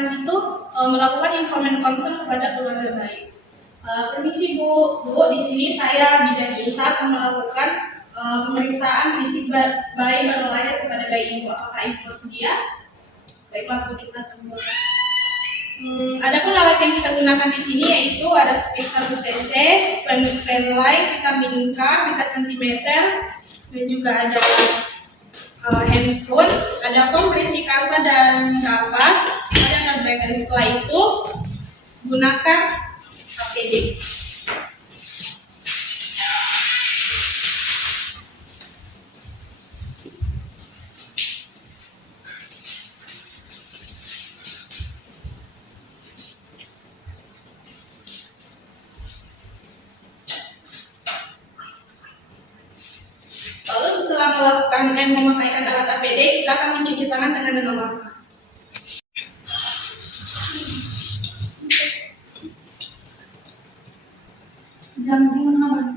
lakukan itu melakukan informan consent kepada keluarga bayi. Permisi Bu, di sini saya bidan Isa akan melakukan pemeriksaan fisik bayi baru lahir kepada bayi Ibu. Apakah Ibu bersedia? Baiklah Bu, kita tunggu. Adapun alat yang kita gunakan di sini yaitu ada speed 1 cc, penlight, vitamin K, vita centimeter, dan juga ada handscoon, ada kompresi kasa dan kapas, ada nerbekan. Setelah itu gunakan APD. Lalu setelah melakukan dan memakaikan alat APD, kita akan mencuci tangan dengan nanomarker. Jangan kemana-mana.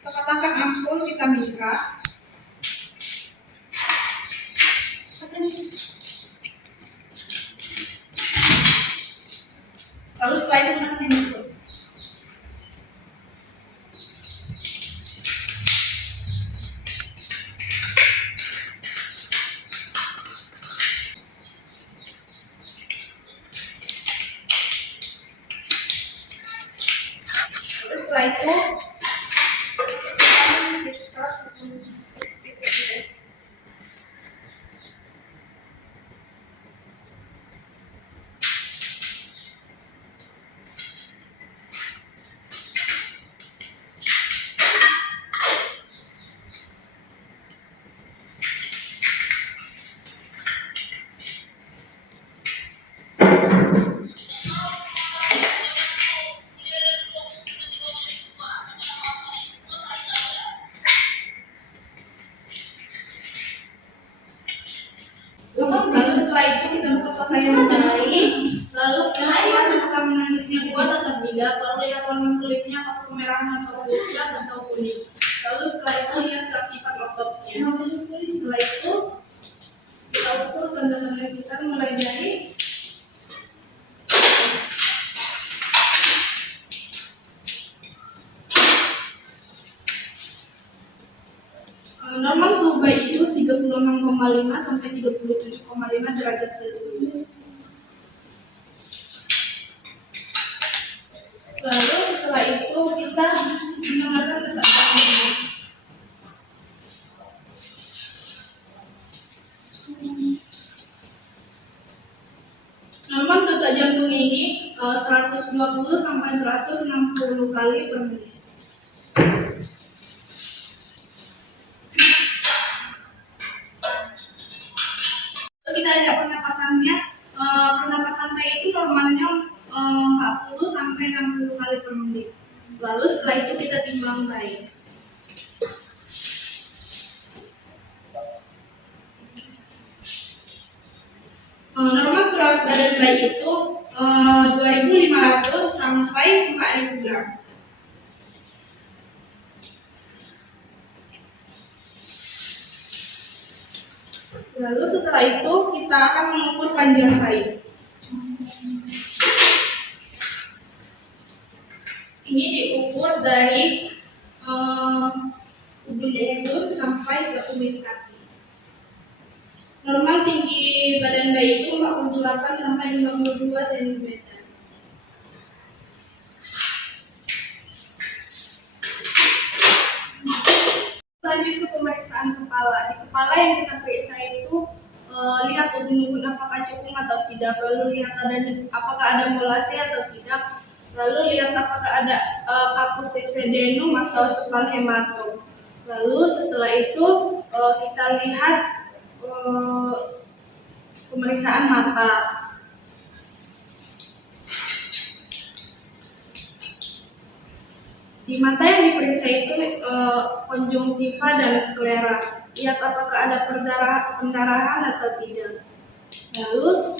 Itu katakan ampul vitamin K. Lalu setelah itu gunakan handscoon. Lalu setelah itu kita buka pakaian bayi, lalu lihat apakah menangisnya kuat atau tidak, lalu lihat warna kulitnya apakah kemerahan atau pucat atau kuning. Lalu setelah itu lihat keaktifan ototnya. Setelah itu kita ukur tanda-tanda kita mulai dari normal suhu bayi itu 36,5 sampai 37,5 derajat Celcius. Lalu setelah itu kita mendengarkan detak jantungnya. Normal detak jantung ini 120 sampai 160 kali per menit. Kita lihat pernapasannya. Pernapasan bayi itu normalnya 40 sampai 60 kali per menit. Lalu setelah itu kita timbang bayi. Normal berat badan bayi itu 2.500 sampai 4.000 gram. Lalu setelah itu kita akan mengukur panjang bayi. Ini diukur dari ujung lutut sampai ke ujung kaki. Normal tinggi badan bayi itu 48 sampai 52 cm. Lanjut ke pemeriksaan kepala. Di kepala yang kita periksa itu lihat ubun-ubun apakah cekung atau tidak, lalu lihat apakah ada molase atau tidak, lalu lihat apakah ada kapus sexedendum atau sepal hematom. Lalu setelah itu kita lihat pemeriksaan mata. Di mata yang diperiksa itu konjungtiva dan sklera. Lihat apakah ada pendarahan atau tidak. Lalu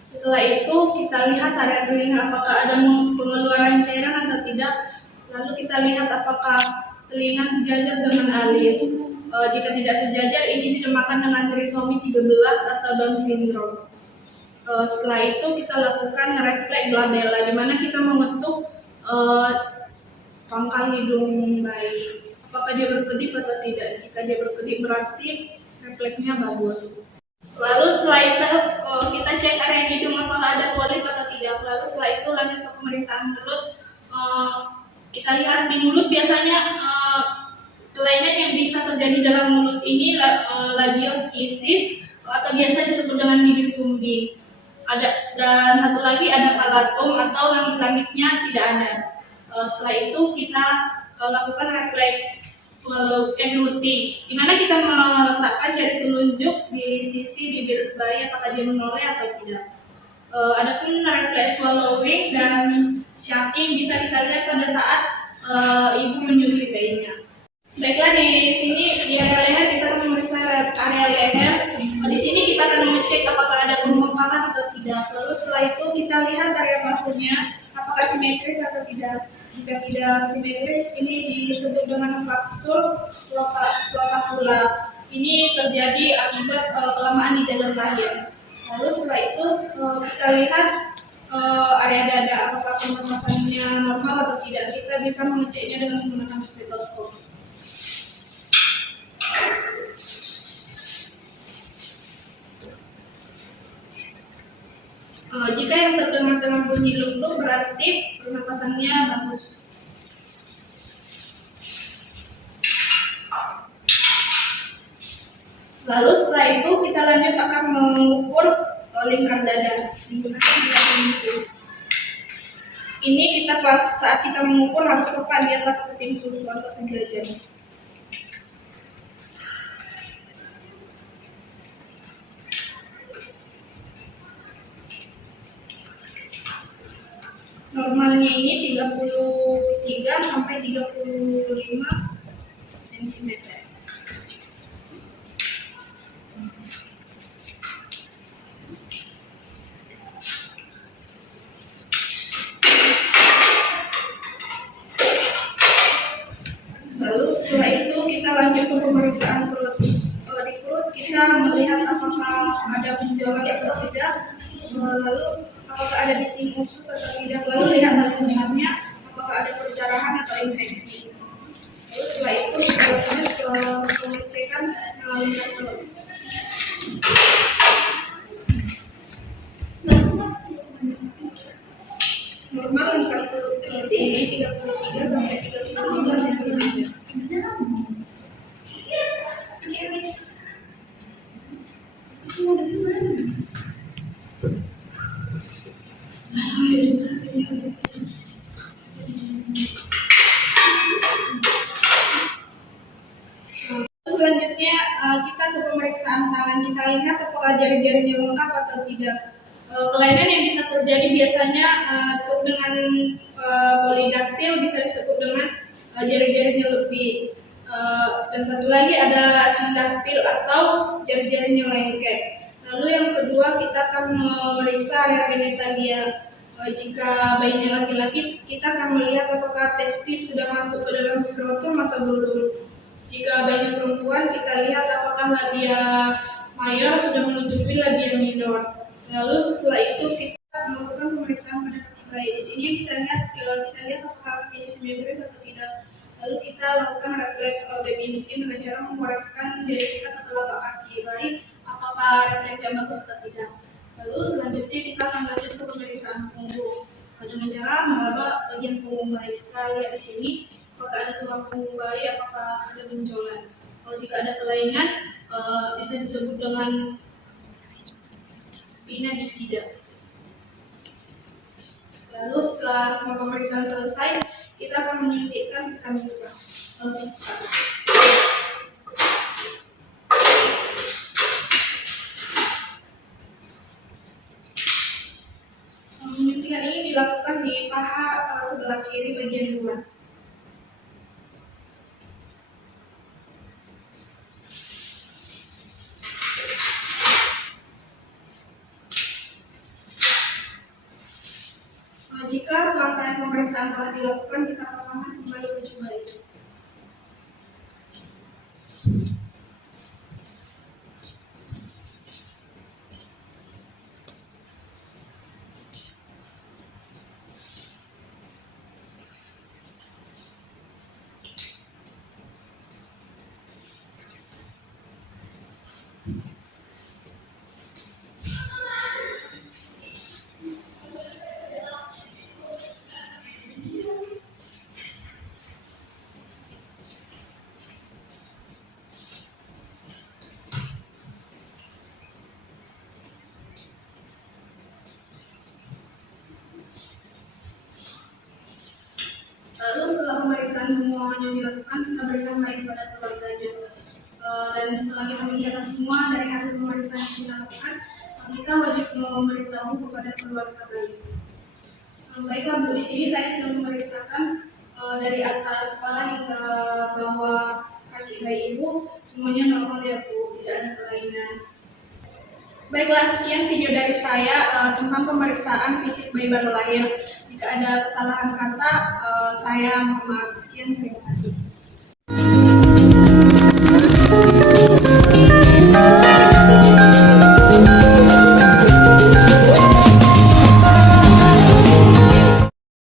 setelah itu kita lihat area telinga apakah ada pengeluaran cairan atau tidak. Lalu kita lihat apakah telinga sejajar dengan alis. Jika tidak sejajar, ini dinamakan dengan trisomi 13 atau Down syndrome. Setelah itu kita lakukan refleks glabella, di mana kita mengetuk pangkal hidung bayi. Apakah dia berkedip atau tidak? Jika dia berkedip berarti refleksnya bagus. Lalu setelah itu kita cek area hidung apakah ada polip atau tidak. Lalu setelah itu lanjut ke pemeriksaan mulut. Kita lihat di mulut biasanya kelainan yang bisa terjadi dalam mulut ini labioskisis atau biasa disebut dengan bibir sumbing. Dan satu lagi ada palatum atau langit-langitnya tidak ada. Setelah itu kita lakukan refleks routing, di mana kita meletakkan jari telunjuk di sisi bibir bayi apakah dia menoleh atau tidak. Adapun refleks swallowing dan shaking bisa kita lihat pada saat ibu menyusui bayinya. Baiklah, di sini di area leher kita akan memeriksa area leher. Di sini kita akan mengecek apakah ada pembengkakan atau tidak. Lalu setelah itu kita lihat area bahunya apakah simetris atau tidak. Jika tidak simetris, ini disebut dengan fraktur flotacula. Ini terjadi akibat kelamaan di jalan lahir. Lalu setelah itu kita lihat area dada apakah penempasannya normal atau tidak. Kita bisa mengeceknya dengan menggunakan stetoskop. Jika yang terdengar bunyi luk-luk berarti pernapasannya bagus. Lalu setelah itu kita lanjut akan mengukur lingkar dada menggunakan bilah pengukur. Ini kita saat kita mengukur harus tepat di atas keping susu atau sejajar. Normalnya ini 33 sampai 35 cm. Lalu setelah itu kita lanjut ke pemeriksaan perut. Di perut kita melihat apakah ada benjolan atau tidak. Lalu apakah ada bising usus atau tidak, lalu lihat lapisannya apakah ada perdarahan atau infeksi. Lalu setelah itu kita lanjut ke pengecekan lingkar perut. Normal lingkar perut ini 33 sampai 35 cm. Selanjutnya kita ke pemeriksaan tangan. Kita lihat apakah jari-jarinya lengkap atau tidak. Kelainan yang bisa terjadi biasanya disebut dengan polidaktil, bisa disebut dengan jari-jarinya lebih. Dan satu lagi ada sindaktil atau jari-jarinya lengket. Lalu yang kedua kita akan memeriksa area genitalia. Jika bayinya laki-laki, kita akan melihat apakah testis sudah masuk ke dalam skrotum atau belum. Jika bayinya perempuan, kita lihat apakah labia mayor sudah menutupi labia minor. Lalu setelah itu kita melakukan pemeriksaan pada kaki bayi. Di sini kita lihat apakah kakinya simetris atau tidak. Lalu kita lakukan refleks baby instinct dengan cara mengoreskan jari kita ke telapak kaki bayi, apakah refleksnya bagus atau tidak. Lalu selanjutnya kita akan lanjut ke pemeriksaan punggung dengan cara meraba bagian punggung bayi. Kita lihat di sini apakah ada tulang punggung bayi, apakah ada benjolan. Kalau jika ada kelainan bisa disebut dengan spina bifida. Lalu setelah semua pemeriksaan selesai, kita akan menyuntikkan vitamin B. Penyuntikan ini dilakukan di paha sebelah kiri bagian luar. Jika serangkaian pemeriksaan telah dilakukan, kita pasangkan kembali kunci bayi. Lalu setelah pemeriksaan semuanya dilakukan, kita berikan bayi kepada keluarganya. Dan setelah kita mencatat semua dari hasil pemeriksaan yang kita lakukan, kita wajib memberitahu kepada keluarga bayi. Baiklah Bu, di sini saya sudah memeriksakan dari atas kepala hingga bawah kaki bayi Ibu, semuanya normal ya Bu, tidak ada kelainan. Baiklah, sekian video dari saya tentang pemeriksaan fisik bayi baru lahir. Jika ada kesalahan kata, saya mohon maaf. Sekian, terima kasih.